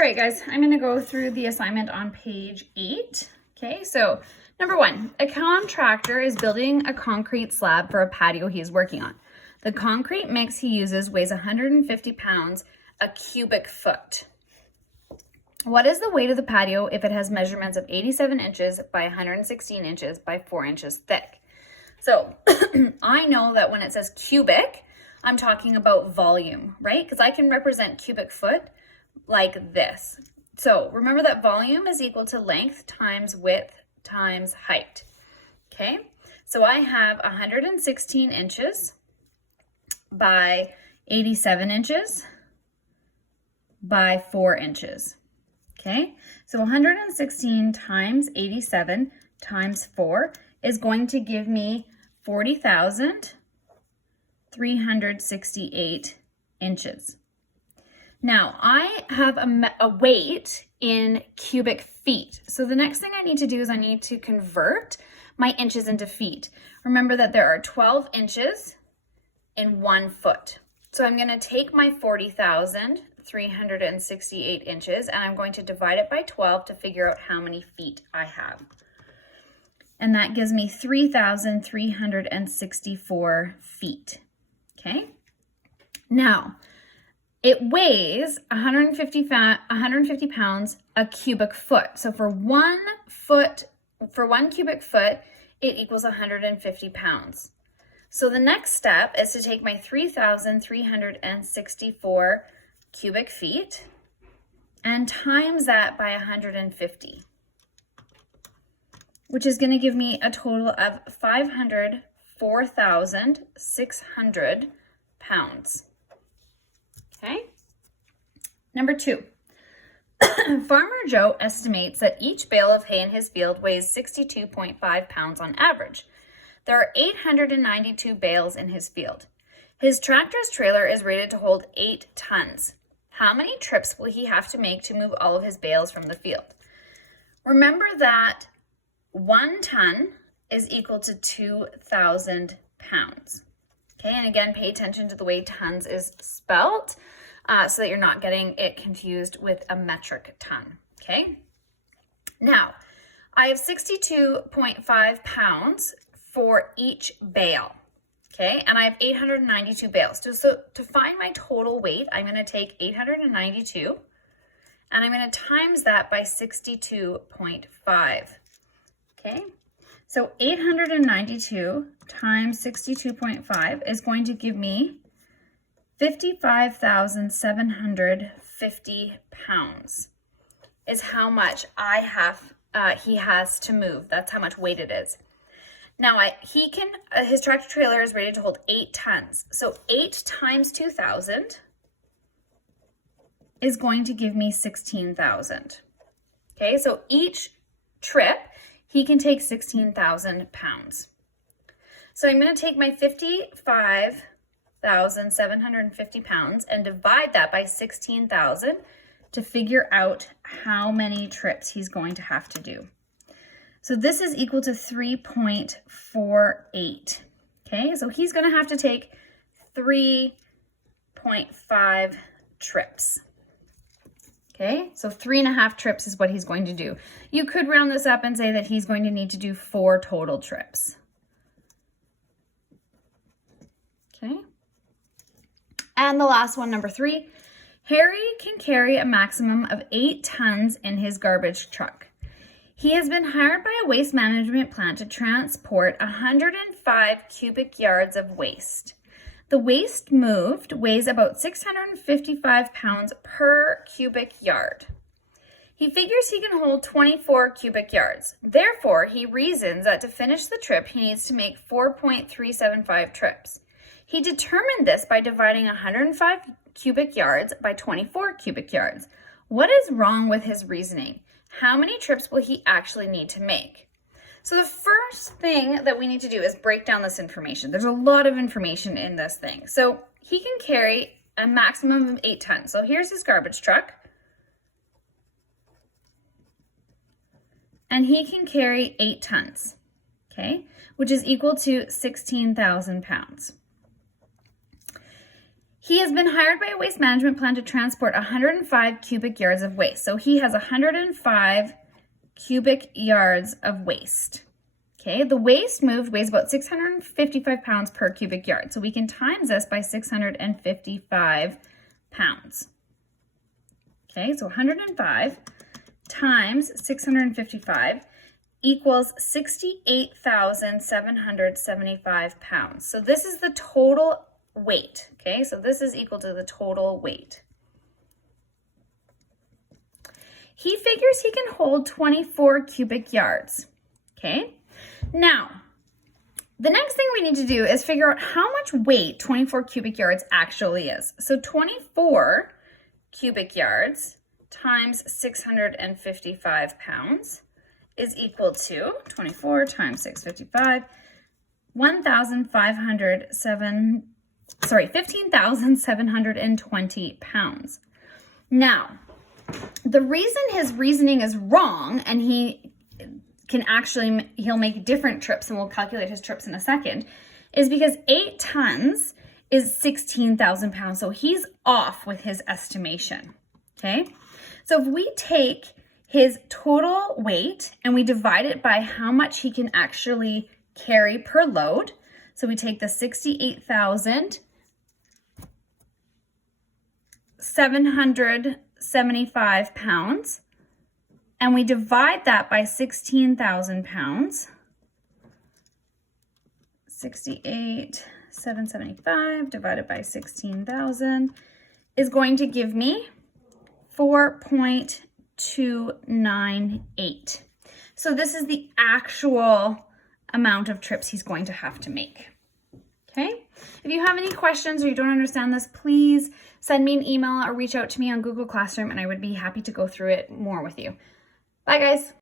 All right, guys, I'm going to go through the assignment on page 8. Okay, so number 1, a contractor is building a concrete slab for a patio he is working on. The concrete mix he uses weighs 150 pounds a cubic foot. What is the weight of the patio if it has measurements of 87 inches by 116 inches by 4 inches thick? So I know that when it says cubic, I'm talking about volume, right? Because I can represent cubic foot like this. So remember that volume is equal to length times width times height. Okay, so I have 116 inches by 87 inches by 4 inches. Okay, so 116 times 87 times 4 is going to give me 40,368 inches. Now, I have a weight in cubic feet. So the next thing I need to do is I need to convert my inches into feet. Remember that there are 12 inches in 1 foot. So I'm going to take my 40,368 inches and I'm going to divide it by 12 to figure out how many feet I have. And that gives me 3,364 feet. Okay? Now, it weighs 150 pounds a cubic foot. So for 1 cubic foot, it equals 150 pounds. So the next step is to take my 3,364 cubic feet and times that by 150, which is going to give me a total of 504,600 pounds. Okay. Number 2, Farmer Joe estimates that each bale of hay in his field weighs 62.5 pounds on average. There are 892 bales in his field. His tractor's trailer is rated to hold 8 tons. How many trips will he have to make to move all of his bales from the field? Remember that 1 ton is equal to 2,000 pounds. Okay, and again, pay attention to the way tons is spelt so that you're not getting it confused with a metric ton. Okay, now I have 62.5 pounds for each bale. Okay, and I have 892 bales. So to find my total weight, I'm going to take 892 and I'm going to times that by 62.5. Okay. So 892 times 62.5 is going to give me 55,750 pounds is how much he has to move. That's how much weight it is. Now his tractor trailer is rated to hold 8 tons. So 8 times 2,000 is going to give me 16,000. Okay, so each trip he can take 16,000 pounds. So I'm going to take my 55,750 pounds and divide that by 16,000 to figure out how many trips he's going to have to do. So this is equal to 3.48. Okay, so he's going to have to take 3.5 trips. Okay, so 3.5 trips is what he's going to do. You could round this up and say that he's going to need to do 4 total trips. Okay, and the last one, number 3, Harry can carry a maximum of 8 tons in his garbage truck. He has been hired by a waste management plant to transport 105 cubic yards of waste. The waste moved weighs about 655 pounds per cubic yard. He figures he can hold 24 cubic yards. Therefore, he reasons that to finish the trip, he needs to make 4.375 trips. He determined this by dividing 105 cubic yards by 24 cubic yards. What is wrong with his reasoning? How many trips will he actually need to make? So the first thing that we need to do is break down this information. There's a lot of information in this thing. So he can carry a maximum of 8 tons. So here's his garbage truck. And he can carry 8 tons, okay, which is equal to 16,000 pounds. He has been hired by a waste management plant to transport 105 cubic yards of waste. So he has 105 cubic yards of waste. Okay, the waste moved weighs about 655 pounds per cubic yard. So we can times this by 655 pounds. Okay, so 105 times 655 equals 68,775 pounds. So this is the total weight. Okay, so this is equal to the total weight. He figures he can hold 24 cubic yards. Okay, now the next thing we need to do is figure out how much weight 24 cubic yards actually is. So 24 cubic yards times 655 pounds is equal to 24 times 655, 15,720 pounds. Now, the reason his reasoning is wrong, and he'll make different trips, and we'll calculate his trips in a second, is because 8 tons is 16,000 pounds. So he's off with his estimation. Okay. So if we take his total weight and we divide it by how much he can actually carry per load. So we take the 68,775 pounds and we divide that by 16,000 pounds. 68,775 divided by 16,000 is going to give me 4.298. So this is the actual amount of trips he's going to have to make. Okay. If you have any questions or you don't understand this, please send me an email or reach out to me on Google Classroom and I would be happy to go through it more with you. Bye guys.